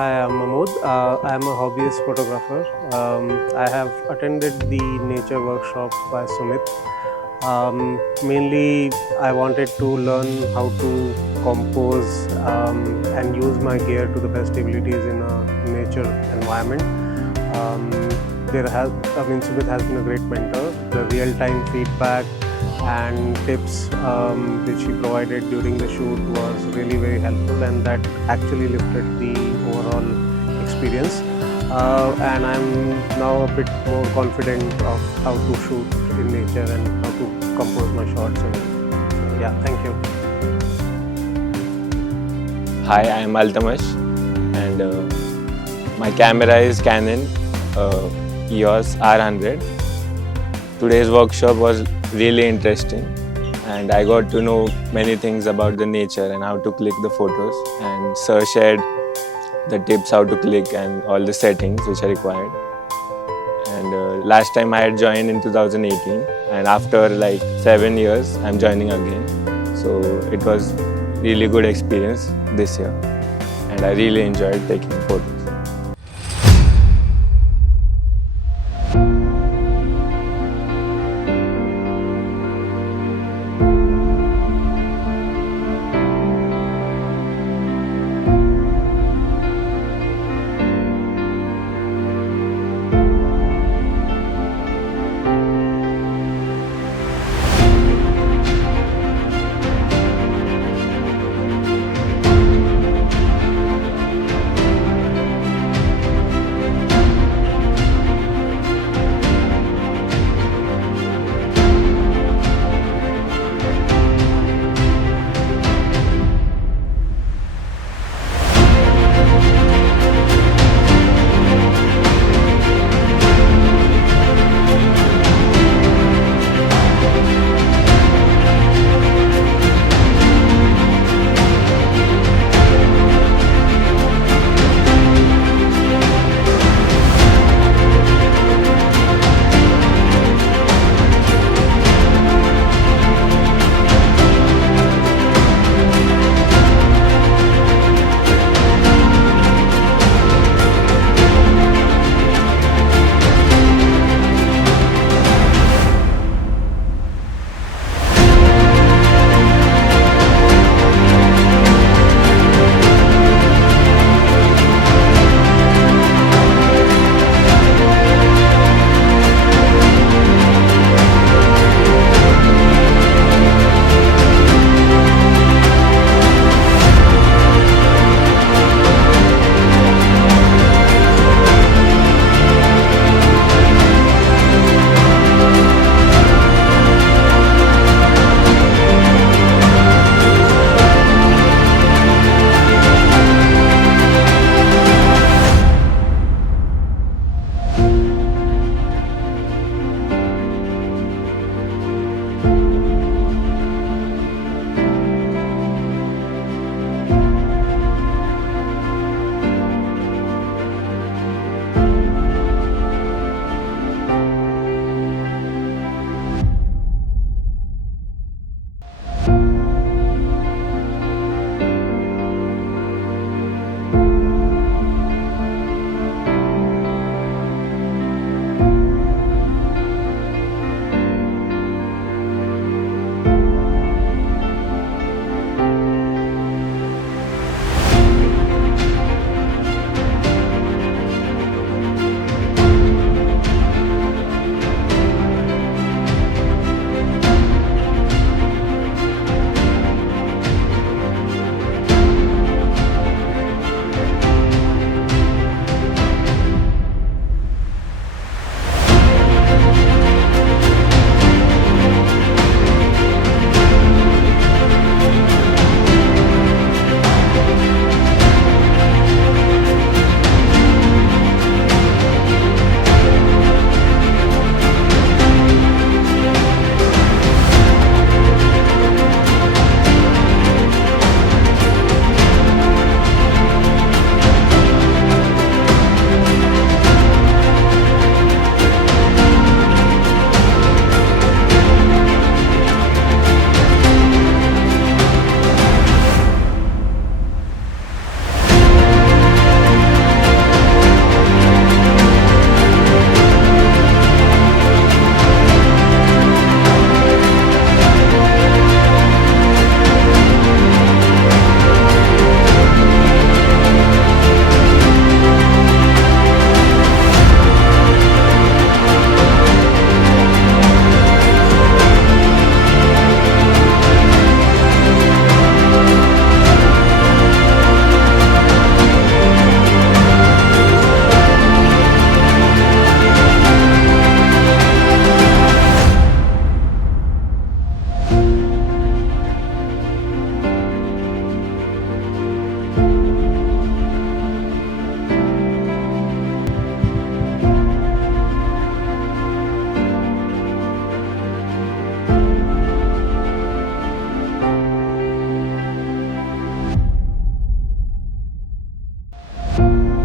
Hi, I'm Amod. I'm a hobbyist photographer. I have attended the nature workshop by Sumit. Mainly, I wanted to learn how to compose and use my gear to the best abilities in a nature environment. Sumit has been a great mentor. The real-time feedback and tips which he provided during the shoot was really very helpful, and that actually lifted the overall experience. And I'm now a bit more confident of how to shoot in nature and how to compose my shots. And so, yeah, thank you. Hi, I am Altamash, and my camera is Canon EOS R100. Today's workshop was really interesting, and I got to know many things about the nature and how to click the photos, and Sir shared the tips how to click and all the settings which are required. And last time I had joined in 2018, and after like 7 years I'm joining again. So it was really good experience this year, and I really enjoyed taking photos. you.